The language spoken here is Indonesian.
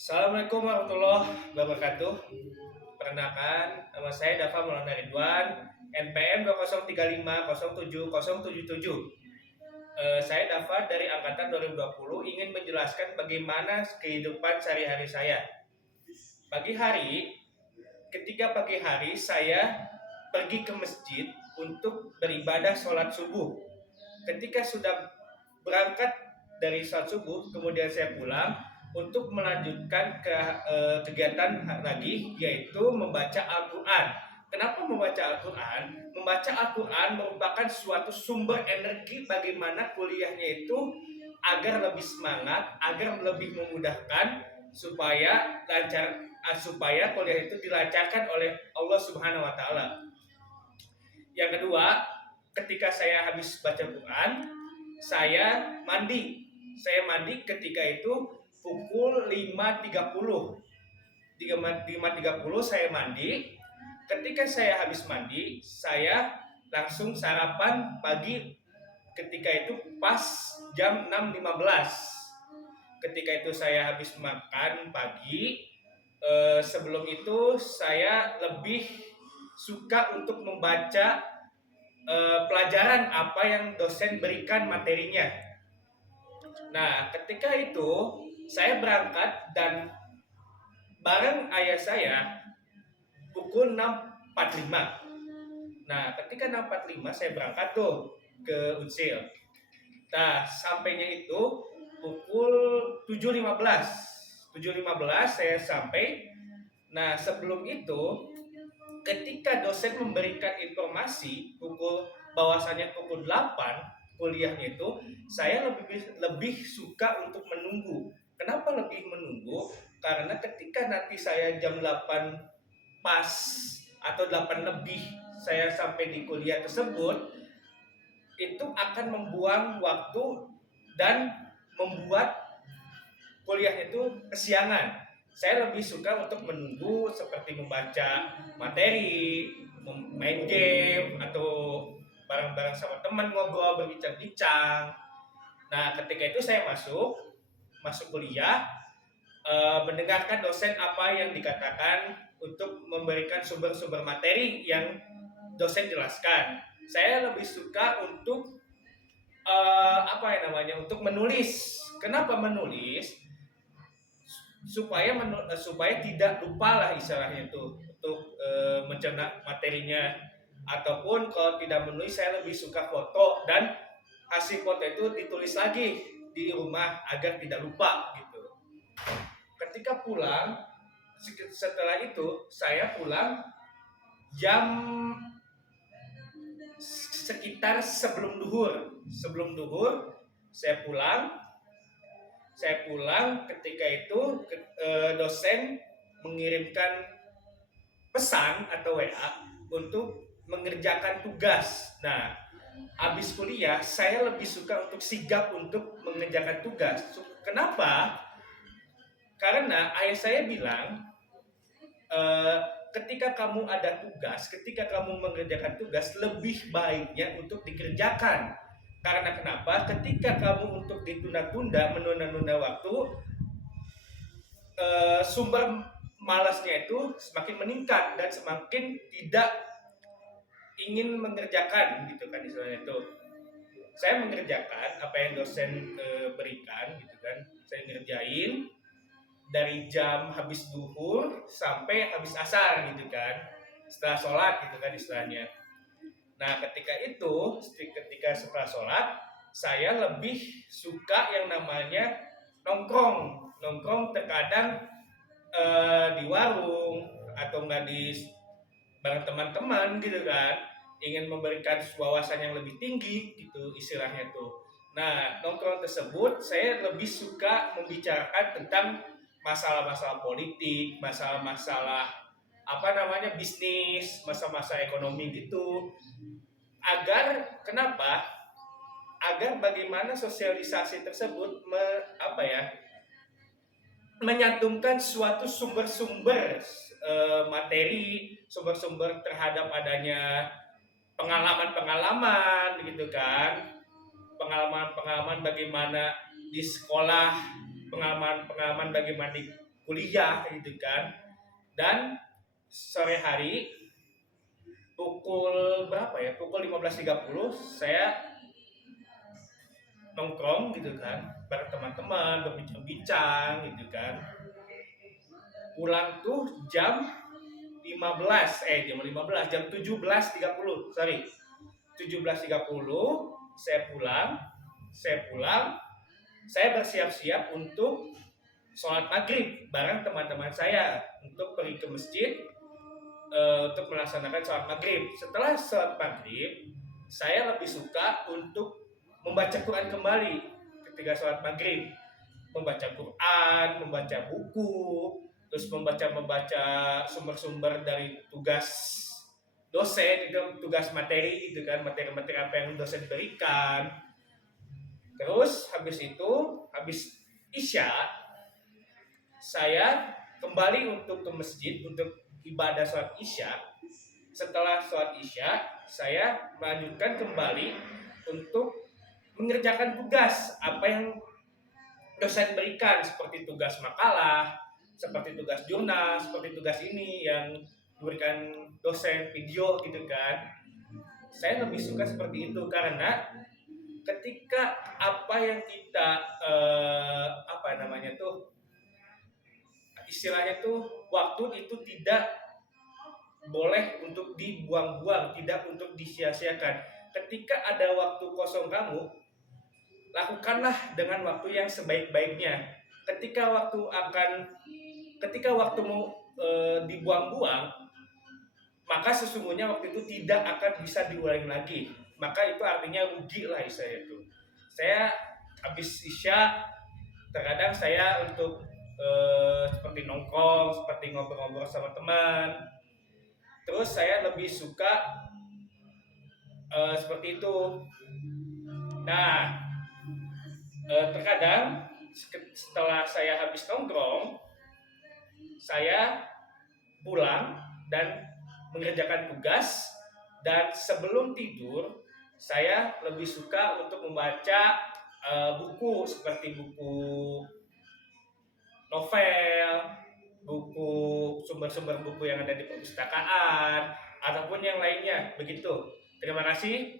Assalamualaikum warahmatullahi wabarakatuh. Perkenalkan, nama saya Dafa Maulana Ridwan, NPM 203507077. Saya Dafa dari angkatan 2020 ingin menjelaskan bagaimana kehidupan sehari-hari saya. Ketika pagi hari saya pergi ke masjid untuk beribadah sholat subuh. Ketika sudah berangkat dari sholat subuh, kemudian saya pulang untuk melanjutkan kegiatan lagi, yaitu membaca Al-Quran. Kenapa membaca Al-Quran? Membaca Al-Quran merupakan suatu sumber energi bagaimana kuliahnya itu agar lebih semangat, agar lebih memudahkan, supaya kuliah itu dilancarkan oleh Allah Subhanahu wa taala. Yang kedua, ketika saya habis baca Quran, saya mandi. Saya mandi ketika itu pukul 5.30. 5.30 saya mandi. Ketika saya habis mandi, saya langsung sarapan pagi. Ketika itu pas jam 6.15. Ketika itu saya habis makan pagi. Sebelum itu saya lebih suka untuk membaca pelajaran apa yang dosen berikan materinya. Nah, ketika itu saya berangkat dan bareng ayah saya pukul 6.45. Nah, ketika 6.45 saya berangkat tuh ke Unsil. Nah, sampainya itu pukul 7.15. 7.15 saya sampai. Nah, sebelum itu ketika dosen memberikan informasi bahwasanya pukul 8 kuliahnya itu, saya lebih suka untuk menunggu. Kenapa lebih menunggu? Karena ketika nanti saya jam 8 pas atau 8 lebih saya sampai di kuliah tersebut, itu akan membuang waktu dan membuat kuliah itu kesiangan. Saya lebih suka untuk menunggu seperti membaca materi, main game, atau bareng-bareng sama teman ngobrol, berbincang-bincang. Nah, ketika itu saya masuk kuliah, mendengarkan dosen apa yang dikatakan untuk memberikan sumber-sumber materi yang dosen jelaskan. Saya lebih suka untuk untuk menulis. Kenapa menulis? Supaya tidak lupa lah istilahnya itu untuk mencerna materinya, ataupun kalau tidak menulis saya lebih suka foto dan hasil foto itu ditulis lagi di rumah agar tidak lupa gitu. Ketika pulang, setelah itu saya pulang jam sekitar sebelum duhur saya pulang. Ketika itu dosen mengirimkan pesan atau WA untuk mengerjakan tugas. Nah, habis kuliah saya lebih suka untuk sigap untuk mengerjakan tugas. Kenapa? Karena ayah saya bilang, ketika kamu ada tugas, ketika kamu mengerjakan tugas, lebih baiknya untuk dikerjakan. Karena kenapa? Ketika kamu untuk ditunda-tunda, menunda-nunda waktu, sumber malasnya itu semakin meningkat dan semakin tidak ingin mengerjakan gitu kan istilahnya itu. Saya mengerjakan apa yang dosen berikan gitu kan. Saya ngerjain dari jam habis duhur sampai habis asar gitu kan. Setelah sholat gitu kan istilahnya. Nah, ketika setelah sholat, saya lebih suka yang namanya nongkrong terkadang di warung atau enggak di bareng teman-teman gitu kan, ingin memberikan wawasan yang lebih tinggi gitu istilahnya tuh. Nah, nongkrong tersebut saya lebih suka membicarakan tentang masalah-masalah politik, masalah-masalah bisnis, masa-masa ekonomi gitu. Kenapa? Agar bagaimana sosialisasi tersebut menyantumkan suatu sumber-sumber materi, sumber-sumber terhadap adanya pengalaman-pengalaman gitu kan. Pengalaman-pengalaman bagaimana di sekolah, pengalaman-pengalaman bagaimana di kuliah gitu kan. Dan sore hari pukul berapa ya? Pukul 15.30 saya nongkrong gitu kan bareng teman-teman, berbincang-bincang gitu kan. Pulang tuh jam 17.30, sorry, 17.30 saya pulang, saya bersiap-siap untuk sholat maghrib bareng teman-teman saya untuk pergi ke masjid, untuk melaksanakan sholat maghrib. Setelah sholat maghrib, saya lebih suka untuk membaca Quran kembali ketika sholat maghrib, membaca Quran, membaca buku, terus membaca sumber-sumber dari tugas dosen, itu tugas materi gitu kan, materi-materi apa yang dosen berikan. Terus habis isya saya kembali untuk ke masjid untuk ibadah sholat isya. Setelah sholat isya saya melanjutkan kembali untuk mengerjakan tugas apa yang dosen berikan, seperti tugas makalah, seperti tugas jurnal, seperti tugas ini yang diberikan dosen video gitu kan. Saya lebih suka seperti itu karena ketika apa yang kita apa namanya tuh istilahnya tuh waktu itu tidak boleh untuk dibuang-buang, tidak untuk disia-siakan. Ketika ada waktu kosong kamu, lakukanlah dengan waktu yang sebaik-baiknya. Ketika waktumu dibuang-buang, maka sesungguhnya waktu itu tidak akan bisa diulangi lagi. Maka itu artinya rugi lah saya itu. Saya habis isya terkadang saya untuk seperti nongkrong, seperti ngobrol-ngobrol sama teman. Terus saya lebih suka seperti itu. Nah, terkadang setelah saya habis nongkrong, saya pulang dan mengerjakan tugas, dan sebelum tidur saya lebih suka untuk membaca buku, seperti buku novel, buku sumber-sumber buku yang ada di perpustakaan ataupun yang lainnya begitu. Terima kasih.